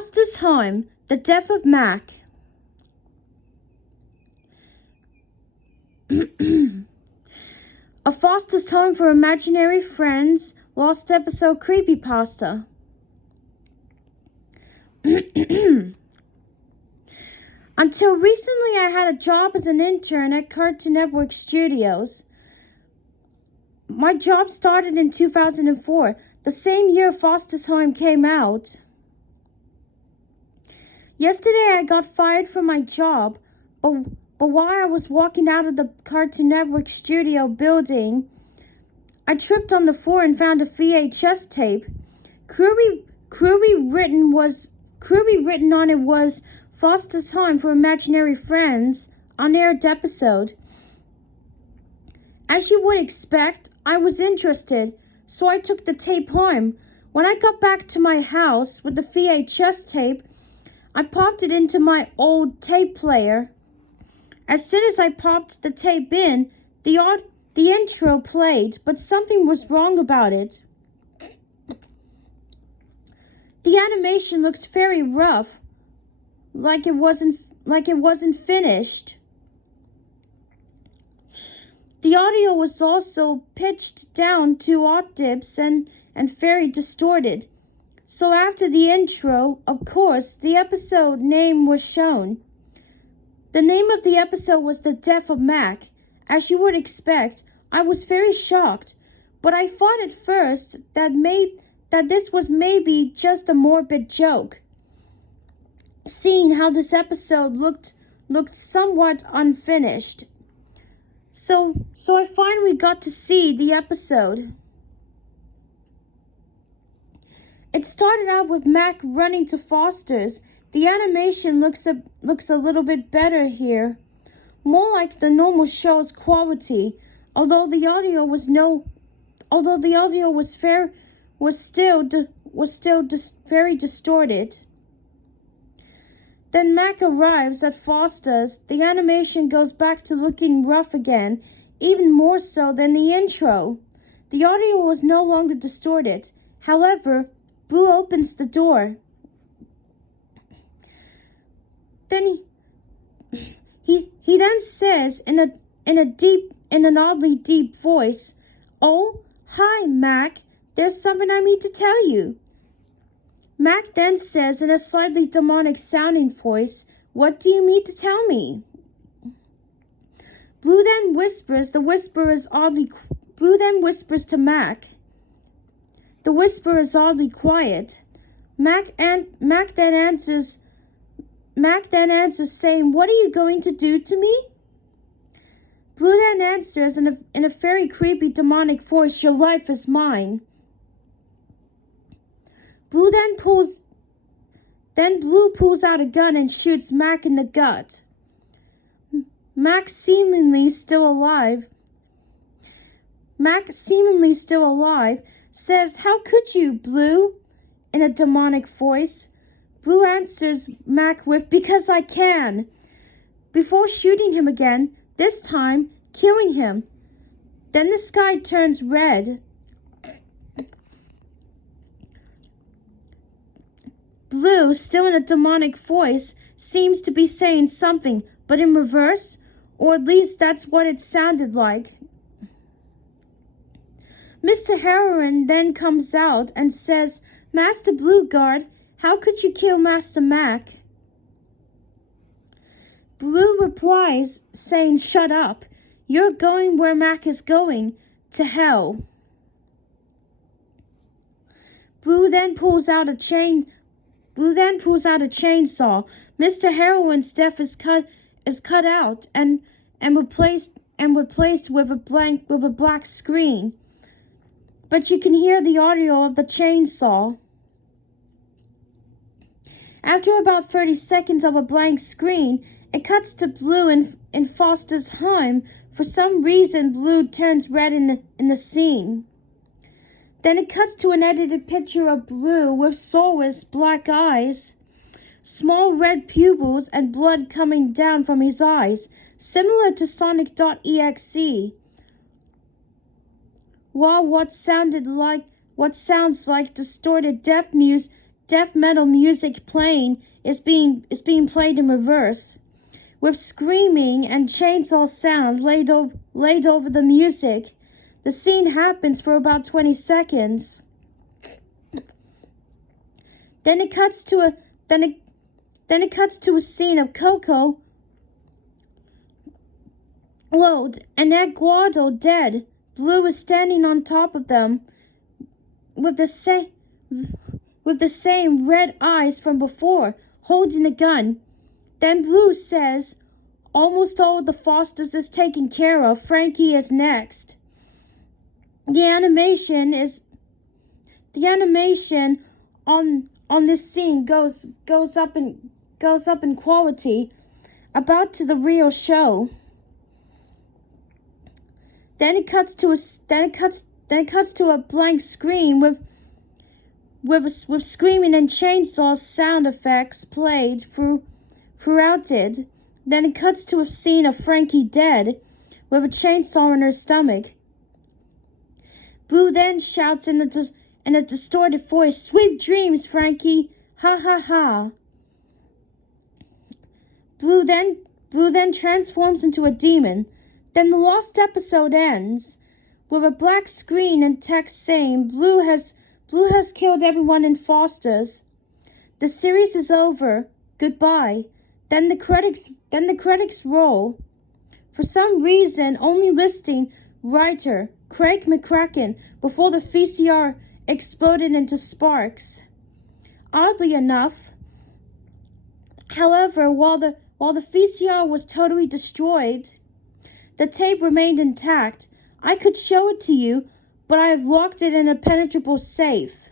Foster's Home, The Death of Mac. A Foster's Home for Imaginary Friends, Lost Episode Creepypasta. Until recently, I had a job as an intern at Cartoon Network Studios. My job started in 2004, the same year Foster's Home came out. Yesterday, I got fired from my job, but while I was walking out of the Cartoon Network studio building, I tripped on the floor and found a VHS tape. Creepy written on it was Foster's Home for Imaginary Friends, unaired episode. As you would expect, I was interested, so I took the tape home. When I got back to my house with the VHS tape, I popped it into my old tape player. As soon as I popped the tape in, the intro played, but something was wrong about it. The animation looked very rough, like it wasn't finished. The audio was also pitched down 2 octaves and very distorted. So after the intro, of course, the episode name was shown. The name of the episode was The Death of Mac. As you would expect, I was very shocked, but I thought at first that this was maybe just a morbid joke, seeing how this episode looked somewhat unfinished. So I finally got to see the episode. It started out with Mac running to Foster's. The animation looks a little bit better here, more like the normal show's quality. Although the audio was still very distorted. Then Mac arrives at Foster's. The animation goes back to looking rough again, even more so than the intro. The audio was no longer distorted. However, Blue opens the door. Then he then says in an oddly deep voice, "Oh, hi, Mac. There's something I need to tell you." Mac then says in a slightly demonic-sounding voice, "What do you mean to tell me?" Blue then whispers. Blue then whispers to Mac. The whisper is oddly quiet. Mac then answers saying, "What are you going to do to me?" Blue then answers in a very creepy demonic voice, "Your life is mine." Blue pulls out a gun and shoots Mac in the gut. Mac seemingly still alive, says, "How could you, Blue?" in a demonic voice. Blue answers Mac with, "Because I can," before shooting him again, this time killing him. Then the sky turns red. Blue, still in a demonic voice, seems to be saying something, but in reverse, or at least that's what it sounded like. Mr. Heroin then comes out and says, "Master Blueguard, how could you kill Master Mac?" Blue replies, saying, "Shut up. You're going where Mac is going, to hell." Blue then pulls out a chainsaw. Mr. Heroin's death is cut out and replaced with a black screen. But you can hear the audio of the chainsaw. After about 30 seconds of a blank screen, it cuts to Blue in Foster's home. For some reason, Blue turns red in the scene. Then it cuts to an edited picture of Blue with soulless black eyes, small red pupils, and blood coming down from his eyes, similar to Sonic.exe. While what sounds like distorted death death metal music playing is being played in reverse, with screaming and chainsaw sound laid over the music. The scene happens for about 20 seconds. Then it cuts to a scene of Coco Lode and Eduardo dead. Blue is standing on top of them with the same red eyes from before, holding a gun. Then Blue says, "Almost all of the Fosters is taken care of. Frankie is next." The animation on this scene goes up in quality, about to the real show. Then it cuts to a blank screen with screaming and chainsaw sound effects played throughout it. Then it cuts to a scene of Frankie dead, with a chainsaw in her stomach. Blue then shouts in a distorted voice, "Sweet dreams, Frankie! Ha ha ha!" Blue then transforms into a demon. Then the lost episode ends with a black screen and text saying, Blue has killed everyone in Foster's. The series is over. Goodbye." Then the credits roll. For some reason, only listing writer Craig McCracken before the VCR exploded into sparks. Oddly enough, however, while the VCR was totally destroyed, the tape remained intact. I could show it to you, but I have locked it in a penetrable safe.